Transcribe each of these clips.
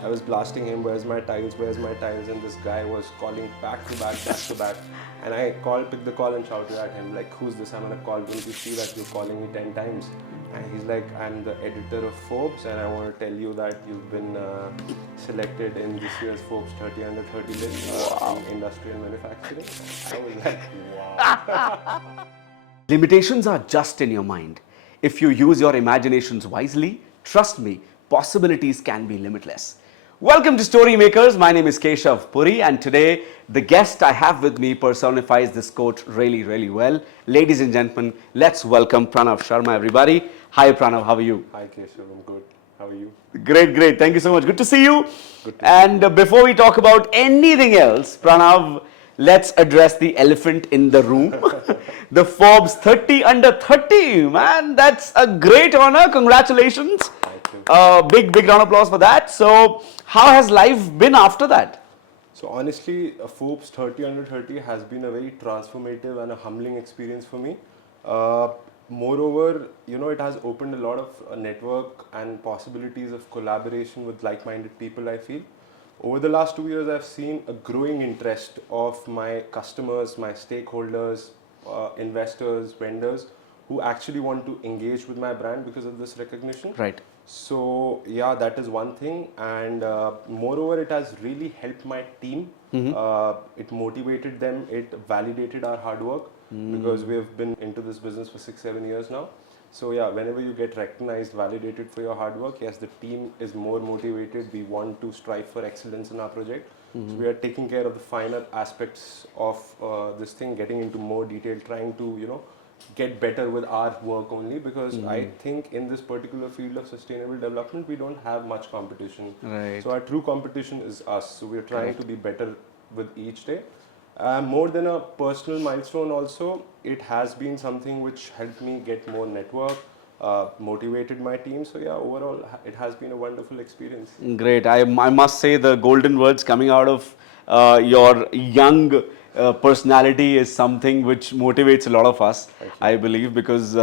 I was blasting him, where's my tiles, where's my tiles, and this guy was calling back to back. And I picked the call and shouted at him, like, who's this? I'm gonna call. Don't you see that you're calling me 10 times? And he's like, I'm the editor of Forbes, and I want to tell you that you've been selected in this year's Forbes 30 under 30 list in industrial manufacturing. I was like, wow. Limitations are just in your mind. If you use your imaginations wisely, trust me, possibilities can be limitless. Welcome to Storymakers. My name is Keshav Puri, and today the guest I have with me personifies this quote really well. Ladies and gentlemen, let's welcome Pranav Sharma, everybody. Hi Pranav, how are you? Hi Keshav, I'm good. How are you? Great. Thank you so much. Good to see you. Good to And see you. before we talk about anything else, Pranav, let's address the elephant in the room. The Forbes 30 under 30, man. That's a great honor. Congratulations. Thank you. Big round of applause for that. So, how has life been after that? So honestly, Forbes 30 under 30 has been a very transformative and a humbling experience for me. Uh, Moreover, it has opened a lot of network and possibilities of collaboration with like-minded people, I feel. Over the last 2 years, I've seen a growing interest of my customers, my stakeholders, investors, vendors, who actually want to engage with my brand because of this recognition. Right. So yeah, that is one thing, and moreover, it has really helped my team. It motivated them. It validated our hard work because we have been into this business for 6-7 years now. So yeah, whenever you get recognized, validated for your hard work, yes, the team is more motivated. We want to strive for excellence in our project. So we are taking care of the finer aspects of this thing, getting into more detail, trying to get better with our work only, because I think in this particular field of sustainable development we don't have much competition. Right. So our true competition is us. So we are trying to be better with each day. More than a personal milestone also, it has been something which helped me get more network, motivated my team. So yeah, overall it has been a wonderful experience. Great. I must say the golden words coming out of your young personality is something which motivates a lot of us, I believe, because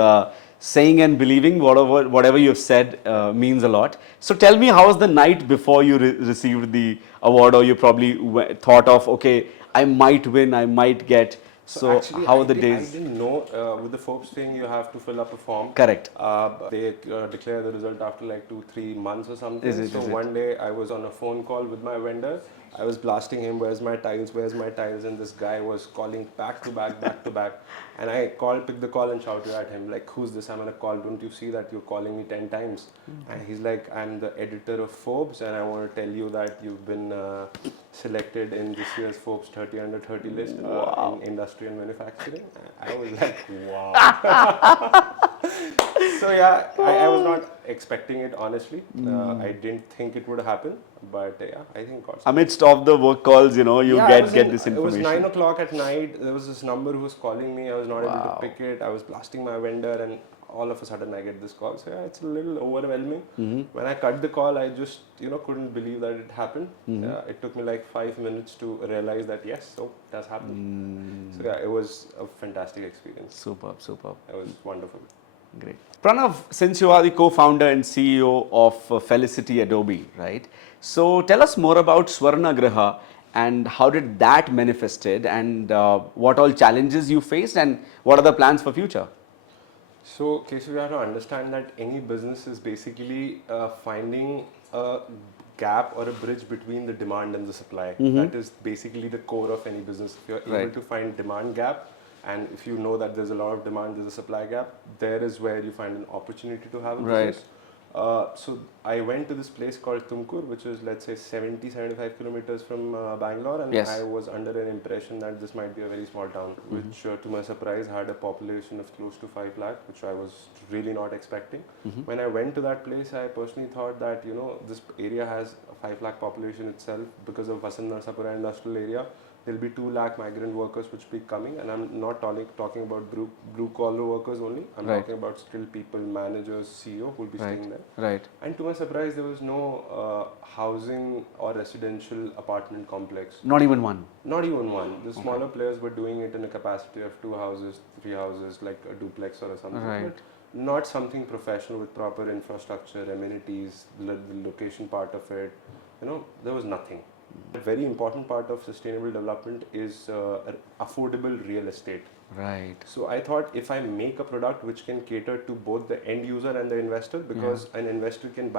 saying and believing whatever you've said means a lot. So tell me, how was the night before you received the award, or you probably thought of, okay, I might win, I might get. So Actually, how were the I days? didn't know with the Forbes thing you have to fill up a form. Correct. They declare the result after like 2-3 months or something. Is it? So one day I was on a phone call with my vendor. I was blasting him, where's my tiles, where's my tiles, and this guy was calling back to back. And I picked the call and shouted at him, like, who's this? I'm gonna call. Don't you see that you're calling me 10 times? And he's like, I'm the editor of Forbes, and I want to tell you that you've been selected in this year's Forbes 30 under 30 list in industrial manufacturing. I was like, wow. So yeah, I was not expecting it, honestly. I didn't think it would happen, but yeah, I think God. Amidst of the work calls, you Yeah, get this it was information. 9 o'clock at night. There was this number who was calling me. I was not able to Wow. pick it. I was blasting my vendor, and all of a sudden I get this call. So yeah, it's a little overwhelming. When I cut the call, I just couldn't believe that it happened. It took me like 5 minutes to realize that yes, so it has happened. So yeah, it was a fantastic experience. Superb. It was wonderful. Great. Pranav, since you are the co-founder and CEO of Felicity Adobe, right? So tell us more about Swarna Griha and how did that manifested, and what all challenges you faced, and what are the plans for future? So, Keshav, you have to understand that any business is basically finding a gap or a bridge between the demand and the supply. That is basically the core of any business. If you're able Right. to find demand gap, and if you know that there's a lot of demand, there's a supply gap, there is where you find an opportunity to have a Right. business. So I went to this place called Tumkur, which is, let's say, 70-75 kilometers from Bangalore, and Yes. I was under an impression that this might be a very small town, which to my surprise had a population of close to 5 lakh, which I was really not expecting. When I went to that place, I personally thought that this area has a 5 lakh population itself because of Vasant Narsapura industrial area. There'll be 2 lakh migrant workers which will be coming, and I'm not talking about blue collar workers only. I'm Right. talking about skilled people, managers, CEO who will be staying there. Right. And to my surprise, there was no housing or residential apartment complex. Not even one. Not even one. The smaller players were doing it in a capacity of 2 houses, 3 houses, like a duplex or something. Right. But not something professional with proper infrastructure, amenities, the location part of it. there was nothing. A very important part of sustainable development is affordable real estate. Right. So I thought if I make a product which can cater to both the end user and the investor, because an investor can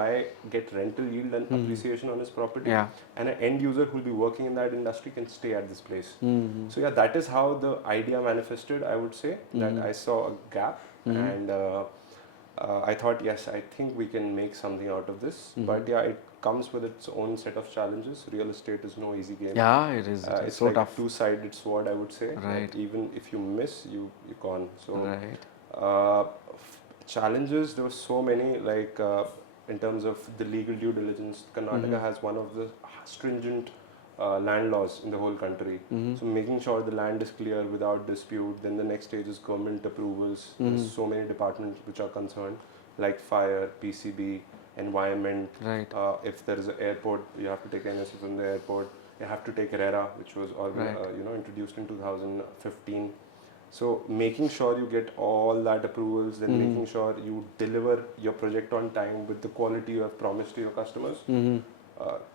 get rental yield and appreciation on his property, Yeah. and an end user who will be working in that industry can stay at this place. So yeah, that is how the idea manifested. I would say that I saw a gap, and I thought, yes, I think we can make something out of this. But yeah, it comes with its own set of challenges. Real estate is no easy game. Yeah, it is. It's It's so like tough. a two-sided sword, I would say. Right. Like even if you miss, you gone. So Right. challenges, there were so many. Like in terms of the legal due diligence, Karnataka has one of the stringent land laws in the whole country. So making sure the land is clear without dispute. Then the next stage is government approvals. There's so many departments which are concerned, like fire, PCB, environment. Right. If there is an airport, you have to take NSC from the airport. You have to take RERA, which was introduced in 2015. So making sure you get all that approvals, then making sure you deliver your project on time with the quality you have promised to your customers.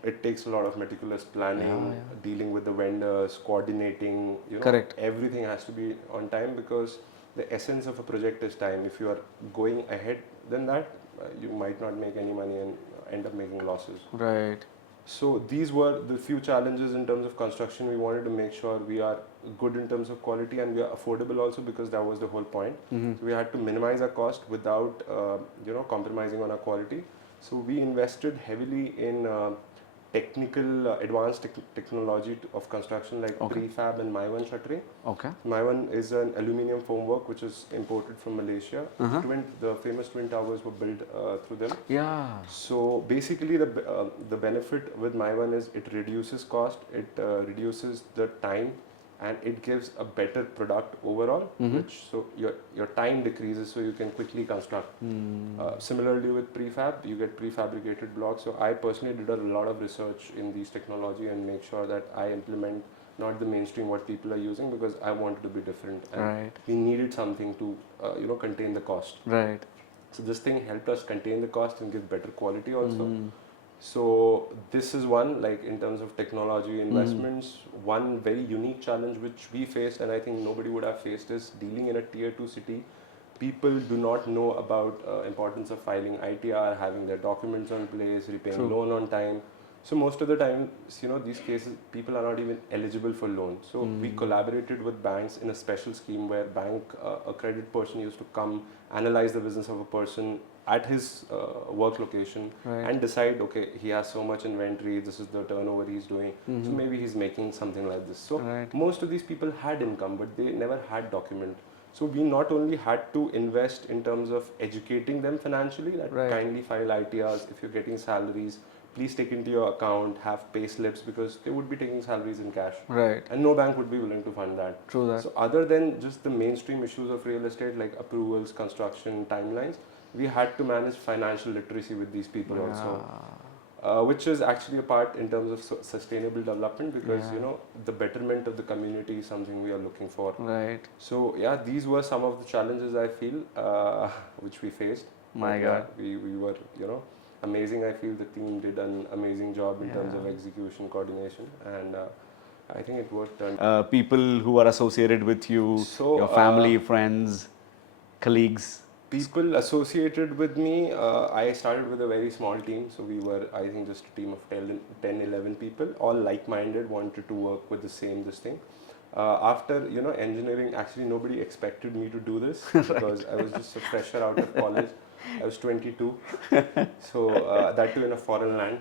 It takes a lot of meticulous planning, dealing with the vendors, coordinating. Correct. Everything has to be on time, because the essence of a project is time. If you are going ahead than that, you might not make any money and end up making losses. Right. So these were the few challenges in terms of construction. We wanted to make sure we are good in terms of quality and we are affordable also, because that was the whole point. So we had to minimize our cost without compromising on our quality. So we invested heavily in advanced technology of construction, like prefab and My1 shuttering. Okay. My1 is an aluminium formwork which is imported from Malaysia. The famous twin towers were built through them. Yeah. So basically, the benefit with My1 is it reduces cost, it reduces the time, and it gives a better product overall. So your time decreases, so you can quickly construct. Similarly with prefab, you get prefabricated blocks. So I personally did a lot of research in these technology and make sure that I implement not the mainstream what people are using, because I wanted to be different. And we needed something to contain the cost. Right. So this thing helped us contain the cost and give better quality also. So this is one, like in terms of technology investments, one very unique challenge which we faced, and I think nobody would have faced, is dealing in a tier 2 city. People do not know about importance of filing ITR, having their documents on place, repaying loan on time. So most of the time, these cases, people are not even eligible for loan. So we collaborated with banks in a special scheme where a credit person used to come, analyze the business of a person at his work location and decide, okay, he has so much inventory, this is the turnover he's doing, so maybe he's making something like this. So most of these people had income, but they never had document. So we not only had to invest in terms of educating them financially, that kindly file ITRs, if you're getting salaries, please take into your account, have pay slips, because they would be taking salaries in cash. Right. And no bank would be willing to fund that. True that. So other than just the mainstream issues of real estate, like approvals, construction, timelines, we had to manage financial literacy with these people also. Which is actually a part in terms of sustainable development, because the betterment of the community is something we are looking for. Right. So yeah, these were some of the challenges I feel which we faced. My God. We were amazing. I feel the team did an amazing job in terms of execution, coordination, and I think it worked. People who are associated with you, your family, friends, colleagues. People associated with me, I started with a very small team. So we were, I think, just a team of 10, 11 people, all like-minded, wanted to work with this thing. After, engineering, actually nobody expected me to do this because I was just a fresher out of college. I was 22. So that too in a foreign land,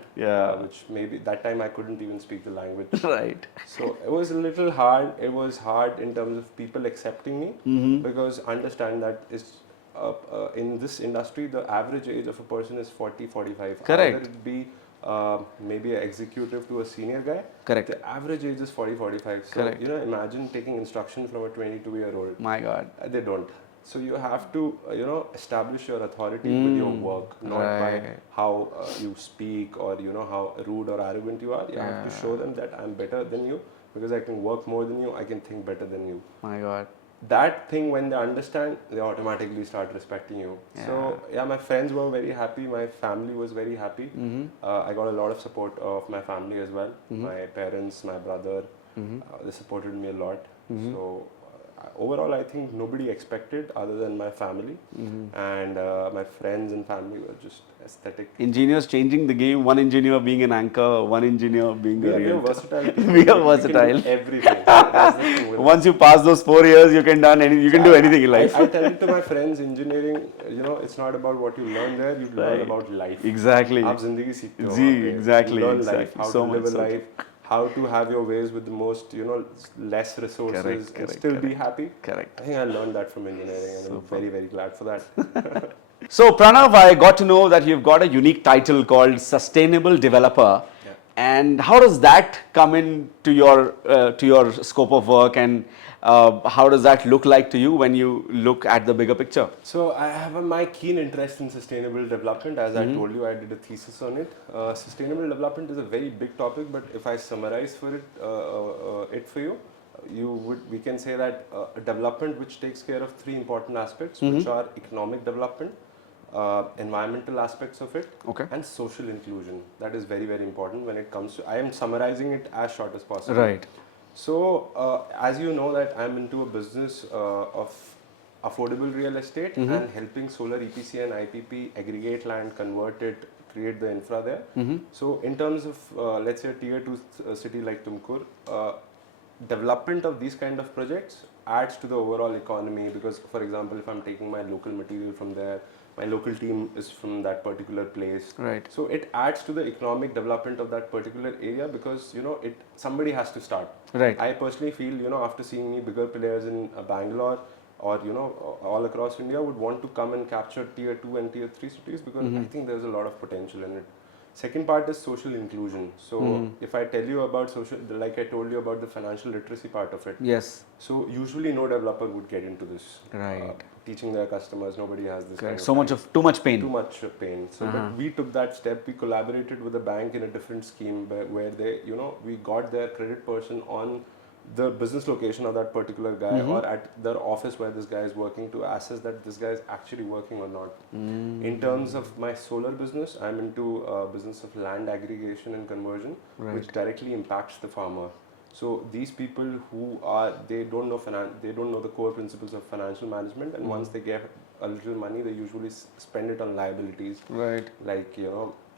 which maybe that time I couldn't even speak the language. Right. So it was a little hard. It was hard in terms of people accepting me because understand that in this industry, the average age of a person is 40, 45. Correct. Either it be maybe an executive to a senior guy. Correct. The average age is 40, 45. So, Correct. Imagine taking instruction from a 22-year-old. My God. They don't. So you have to, establish your authority with your work, not by how you speak or, how rude or arrogant you are. You have to show them that I'm better than you because I can work more than you, I can think better than you. My God. that thing, when they understand, they automatically start respecting you. So yeah, my friends were very happy, my family was very happy. I got a lot of support of my family as well. My parents, my brother, they supported me a lot. So overall, I think nobody expected other than my family, and my friends and family were just aesthetic. Engineers changing the game, one engineer being an anchor, one engineer being a We are realtor. versatile people. We are We versatile. can do everything. That's the thing with us. Once you pass those 4 years, you can do anything in life. I tell it to my friends, engineering, it's not about what you learn there, you learn about life. Exactly. आप जिंदगी सीखते हो जी, वहाँ पे. exactly, You learn exactly. life, how So to much live a so. life, how to have your ways with the most, less resources and still be happy. Correct. I think I learned that from engineering, and I'm very, very glad for that. So Pranav, I got to know that you've got a unique title called Sustainable Developer. Yeah. And how does that come into your scope of work, and how does that look like to you when you look at the bigger picture? So I have my keen interest in sustainable development. As I told you, I did a thesis on it. Sustainable development is a very big topic, but if I summarize it for you, we can say that a development which takes care of three important aspects, which are economic development, environmental aspects of it, Okay. and social inclusion. That is very, very important when it comes to. I am summarizing it as short as possible. Right. So, as you know, that I'm into a business of affordable real estate and helping solar EPC and IPP aggregate land, convert it, create the infra there. So, in terms of let's say a tier 2 city like Tumkur, development of these kind of projects adds to the overall economy, because, for example, if I'm taking my local material from there, my local team is from that particular place. Right. So it adds to the economic development of that particular area, because somebody has to start. Right. I personally feel after seeing me, bigger players in Bangalore or all across India would want to come and capture tier 2 and tier 3 cities, because I think there's a lot of potential in it. Second part is social inclusion. So if I tell you about like I told you about the financial literacy part of it. Yes. So usually no developer would get into this. Right. Teaching their customers, nobody has this kind of So time. too much pain. Too much pain. So but we took that step. We collaborated with a bank in a different scheme where they, we got their credit person on the business location of that particular guy or at their office where this guy is working, to assess that this guy is actually working or not. In terms of my solar business, I'm into business of land aggregation and conversion, which directly impacts the farmer. So these people they don't know the core principles of financial management, and once they get a little money, they usually spend it on liabilities, Right. like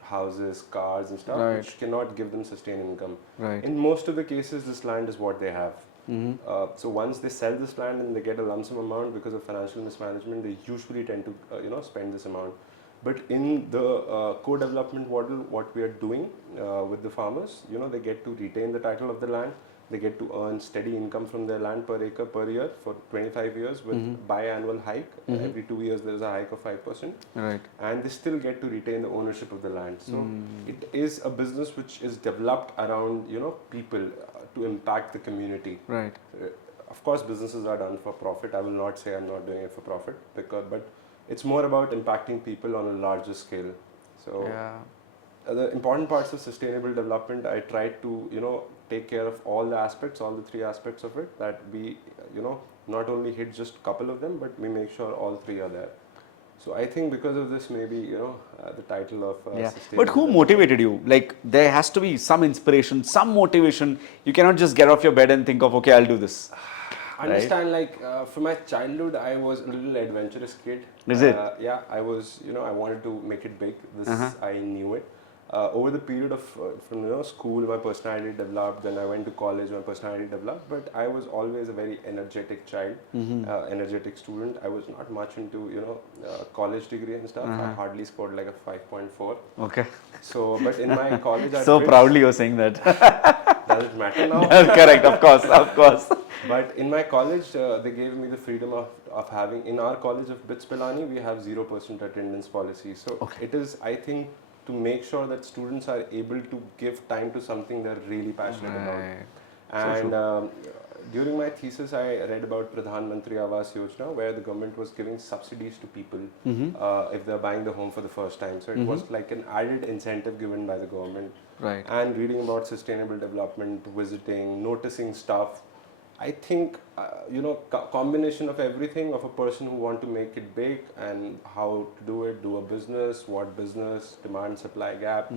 houses, cars and stuff, Right. which cannot give them sustained income. Right. In most of the cases, this land is what they have. So once they sell this land and they get a lump sum amount because of financial mismanagement, they usually tend to spend this amount. But in the co-development model, what we are doing with the farmers, they get to retain the title of the land. They get to earn steady income from their land per acre per year for 25 years with biannual hike. Every 2 years there is a hike of 5%. Right. And they still get to retain the ownership of the land. So it is a business which is developed around people to impact the community. Right. Of course, businesses are done for profit. I will not say I'm not doing it for profit, but it's more about impacting people on a larger scale. So the important parts of sustainable development, I try to take care of all the three aspects of it, that we not only hit just a couple of them, but we make sure all three are there. So I think because of this, maybe the title of sustainable. But who motivated you? Like, there has to be some inspiration, some motivation. You cannot just get off your bed and think of, okay, I'll do this. Understand, like from my childhood, I was a little adventurous kid. Is it? Yeah, I was. I wanted to make it big. I knew it. Over the period of from school, my personality developed. Then I went to college, my personality developed. But I was always a very energetic child, energetic student. I was not much into college degree and stuff. I hardly scored like a 5.4. Okay. So, but in my college, I So proudly you're saying that. Does it matter now? Correct, of course. But in my college, they gave me the freedom of having, in our college of BITS Pilani, we have 0% attendance policy. So it is, I think, to make sure that students are able to give time to something they're really passionate about. And during my thesis, I read about Pradhan Mantri Awas Yojana, where the government was giving subsidies to people if they're buying the home for the first time. So it was like an added incentive given by the government. Right. And reading about sustainable development, visiting, noticing stuff, I think combination of everything, of a person who want to make it big and how to do it, do a business, what business, demand supply gap.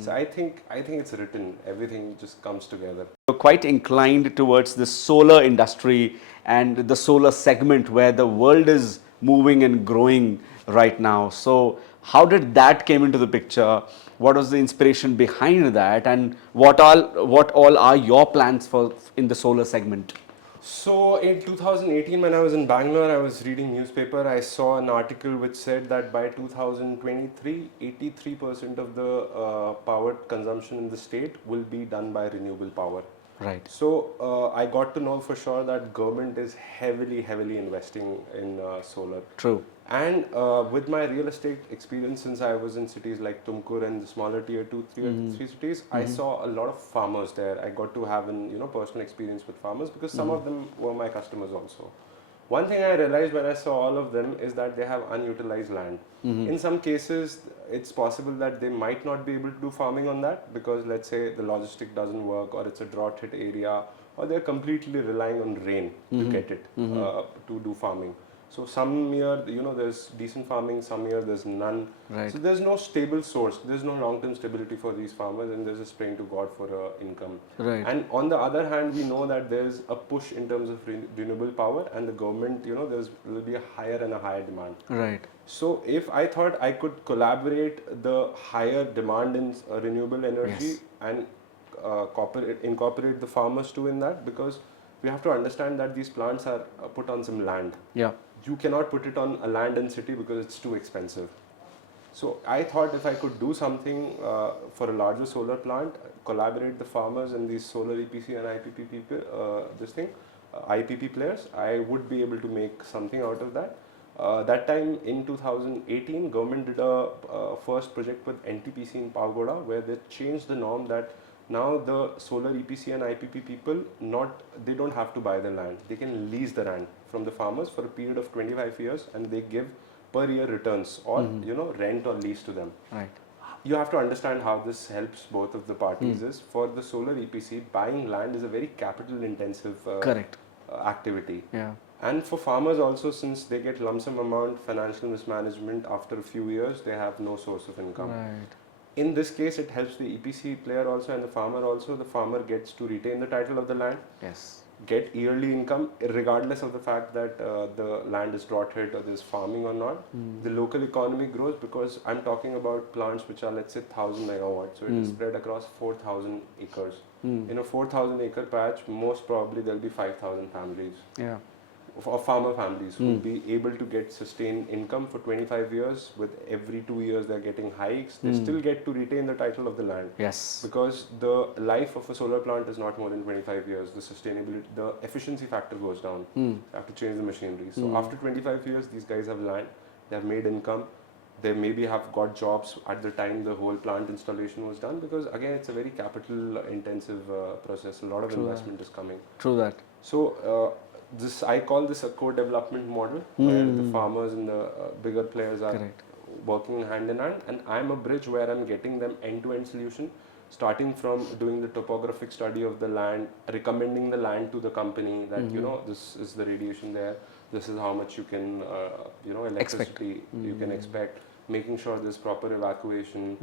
So I think it's written. Everything just comes together. You're quite inclined towards the solar industry and the solar segment where the world is moving and growing right now. So how did that came into the picture? What was the inspiration behind that, and what all are your plans for in the solar segment? So in 2018, when I was in Bangalore, I was reading newspaper. I saw an article which said that by 2023, 83% of the power consumption in the state will be done by renewable power. Right. So I got to know for sure that government is heavily investing in solar. True. And with my real estate experience, since I was in cities like Tumkur and the smaller tier 2, 3 cities, I saw a lot of farmers there. I got to have an personal experience with farmers because some of them were my customers also. One thing I realized when I saw all of them is that they have unutilized land. In some cases, it's possible that they might not be able to do farming on that because let's say the logistic doesn't work, or it's a drought hit area, or they're completely relying on rain to get it to do farming. So some year, there's decent farming, some year there's none. Right. So there's no stable source, there's no long-term stability for these farmers, and there's just praying to God for income. Right. And on the other hand, we know that there's a push in terms of renewable power, and the government, will be a higher and a higher demand. Right. So if I thought I could collaborate the higher demand in renewable energy Yes. and incorporate the farmers too in that, because we have to understand that these plants are put on some land. Yeah. You cannot put it on a land and city because it's too expensive. So I thought if I could do something for a larger solar plant, collaborate the farmers and these solar EPC and IPP people, IPP players, I would be able to make something out of that. That time in 2018, government did a first project with NTPC in Pagoda, where they changed the norm that now the solar EPC and IPP people they don't have to buy the land. They can lease the land from the farmers for a period of 25 years, and they give per year returns or rent or lease to them. Right. You have to understand how this helps both of the parties. Is for the solar EPC, buying land is a very capital intensive Correct. activity. Yeah. And for farmers also, since they get lump sum amount, financial mismanagement, after a few years they have no source of income. Right. In this case, it helps the EPC player also and the farmer also. The farmer gets to retain the title of the land, Yes. get yearly income regardless of the fact that the land is drought hit or there's farming or not. The local economy grows because I'm talking about plants which are, let's say, 1000 megawatts, so it is spread across 4000 acres. In a 4000 acre patch, most probably there'll be 5000 families Yeah. or farmer families who will be able to get sustained income for 25 years. With every 2 years they're getting hikes. They still get to retain the title of the land. Yes. Because the life of a solar plant is not more than 25 years. The sustainability, the efficiency factor goes down. You have to change the machinery. So after 25 years, these guys have land, they have made income. They maybe have got jobs at the time the whole plant installation was done, because again, it's a very capital intensive process. A lot of investment is coming. True that. So I call this a co-development model, where the farmers and the bigger players are Correct. working hand in hand, and I'm a bridge where I'm getting them end-to-end solution, starting from doing the topographic study of the land, recommending the land to the company that this is the radiation there, this is how much you can electricity you can expect, making sure there's proper evacuation,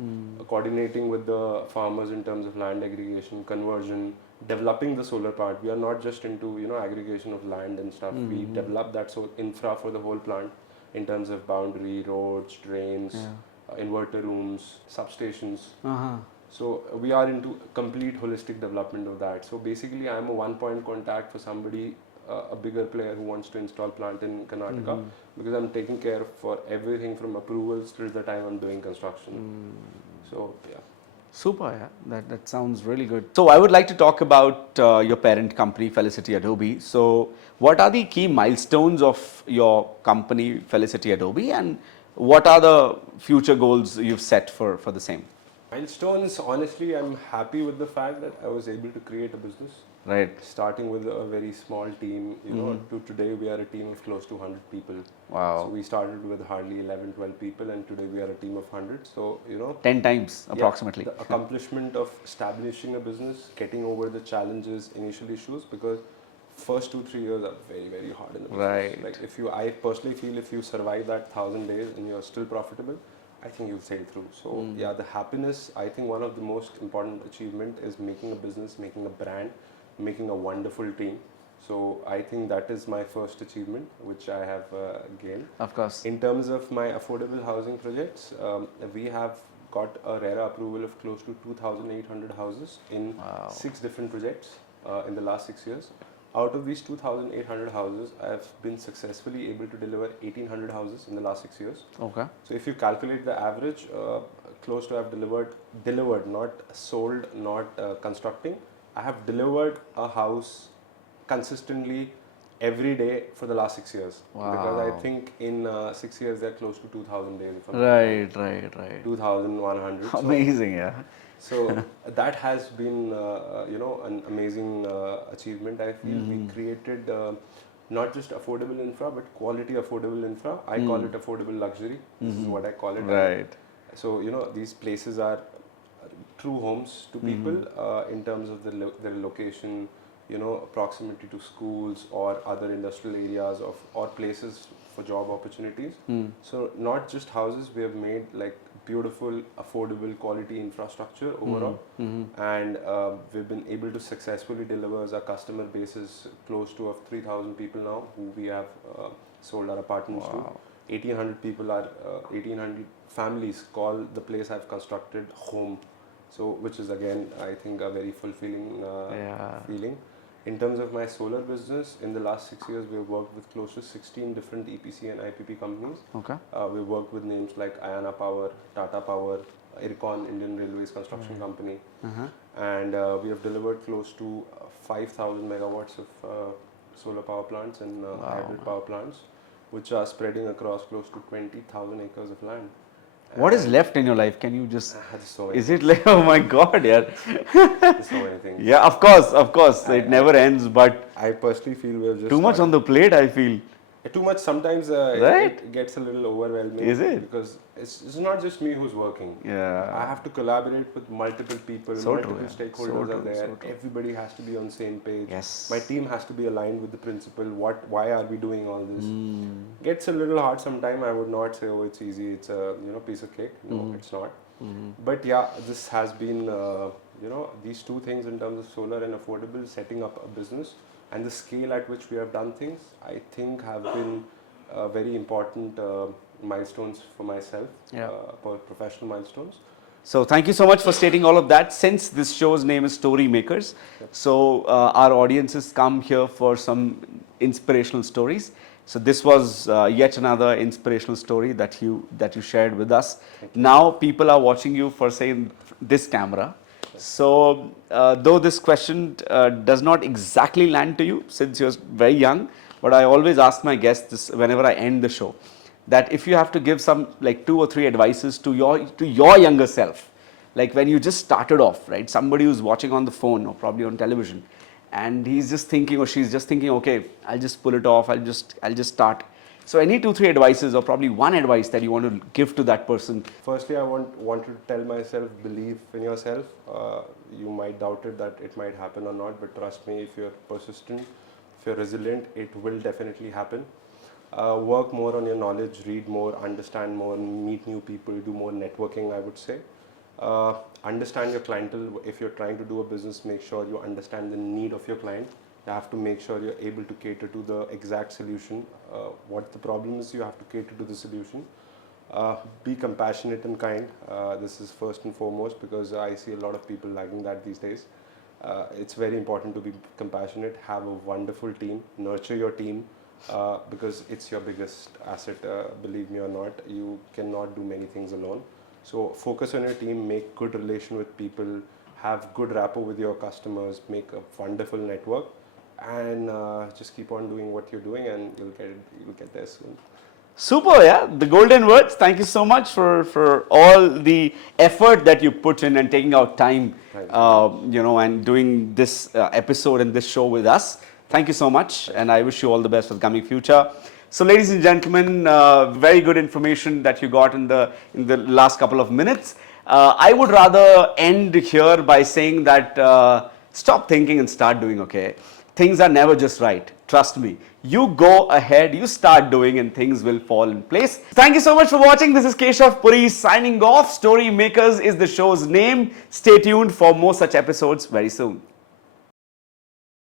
coordinating with the farmers in terms of land aggregation, conversion, developing the solar part. We are not just into aggregation of land and stuff. We develop that infra for the whole plant in terms of boundary, roads, drains, inverter rooms, substations. Uh-huh. So we are into complete holistic development of that. So basically, I am a one-point contact for somebody, a bigger player who wants to install plant in Karnataka, because I'm taking care for everything from approvals till the time I'm doing construction. So yeah. Super, yeah. That sounds really good. So I would like to talk about your parent company, Felicity Adobe. So what are the key milestones of your company, Felicity Adobe, and what are the future goals you've set for the same? Milestones, honestly, I'm happy with the fact that I was able to create a business. Right. Starting with a very small team, to today we are a team of close to 100 people. Wow. So we started with hardly 11, 12 people, and today we are a team of 100. So, 10 times approximately. The accomplishment of establishing a business, getting over the challenges, initial issues, because first 2-3 years are very, very hard in the business. Right. Like I personally feel if you survive that 1,000 days and you're still profitable, I think you'll sail through. So yeah, the happiness, I think one of the most important achievement is making a business, making a brand, making a wonderful team. So I think that is my first achievement, which I have gained. Of course. In terms of my affordable housing projects, we have got a RERA approval of close to 2,800 houses in 6 different projects in the last 6 years. Out of these 2,800 houses, I have been successfully able to deliver 1,800 houses in the last 6 years. Okay. So if you calculate the average, close to I've delivered, not sold, not constructing. I have delivered a house consistently every day for the last 6 years. Wow. Because I think in 6 years they're close to 2,000 days. Right. 2,100. Amazing, yeah. So that has been, an amazing achievement. I feel we created not just affordable infra, but quality affordable infra. I call it affordable luxury. This is what I call it. Right. So these places are true homes to people in terms of their location, proximity to schools or other industrial areas or places for job opportunities. So not just houses, we have made like beautiful, affordable, quality infrastructure overall, and we've been able to successfully deliver. Our customer base is close to 3,000 people now who we have sold our apartments to. 1,800 people are 1,800 families call the place I've constructed home. So which is again I think a very fulfilling feeling. In terms of my solar business, in the last 6 years, we have worked with close to 16 different EPC and IPP companies. Okay. We worked with names like Ayana Power, Tata Power, Ircon, Indian Railways Construction Company. And we have delivered close to 5,000 megawatts of solar power plants and hybrid power plants, which are spreading across close to 20,000 acres of land. What is left in your life? Can you just... So many Is it like, oh my God, yeah. There's so many things. Yeah, of course. It never ends, but I personally feel we're just... too much on the plate, I feel. Too much sometimes Right? it gets a little overwhelming. Is it? Because it's not just me who's working. Yeah. I have to collaborate with multiple people, So multiple true, yeah. stakeholders So are true, there. so true. Everybody has to be on the same page. Yes. My team has to be aligned with the principle. Why are we doing all this? Gets a little hard sometimes. I would not say, oh, it's easy. It's a piece of cake. No, it's not. But yeah, this has been these two things in terms of solar and affordable, setting up a business, and the scale at which we have done things, I think have been very important milestones for myself, professional milestones. So thank you so much for stating all of that. Since this show's name is Story Makers, so our audiences come here for some inspirational stories. So this was yet another inspirational story that you shared with us. Now people are watching you for, say, this camera. So though this question does not exactly land to you since you're very young, but I always ask my guests this whenever I end the show, that if you have to give some like 2 or 3 advices to your younger self, like when you just started off, right? Somebody who's watching on the phone or probably on television, and he's just thinking or she's just thinking, okay, I'll just pull it off, I'll just start. So any 2-3 advices or probably one advice that you want to give to that person? Firstly, I want to tell myself, believe in yourself. You might doubt it that it might happen or not, but trust me, if you're persistent, if you're resilient, it will definitely happen. Work more on your knowledge, read more, understand more, meet new people, do more networking, I would say. Understand your clientele. If you're trying to do a business, make sure you understand the need of your client. You have to make sure you're able to cater to the exact solution. What the problem is, you have to cater to the solution. Be compassionate and kind. This is first and foremost, because I see a lot of people lacking that these days. It's very important to be compassionate, have a wonderful team, nurture your team, because it's your biggest asset, believe me or not. You cannot do many things alone. So focus on your team, make good relation with people, have good rapport with your customers, make a wonderful network, and just keep on doing what you're doing, and you'll get there soon. Super, yeah. The golden words. Thank you so much for all the effort that you put in and taking out time, and doing this episode and this show with us. Thank you so much, and I wish you all the best for the coming future. So, ladies and gentlemen, very good information that you got in the last couple of minutes. I would rather end here by saying that stop thinking and start doing. Okay. things are never just right. Trust me. You go ahead, you start doing, and things will fall in place. Thank you so much for watching. This is Keshav Puri signing off. Story Makers is the show's name. Stay tuned for more such episodes very soon.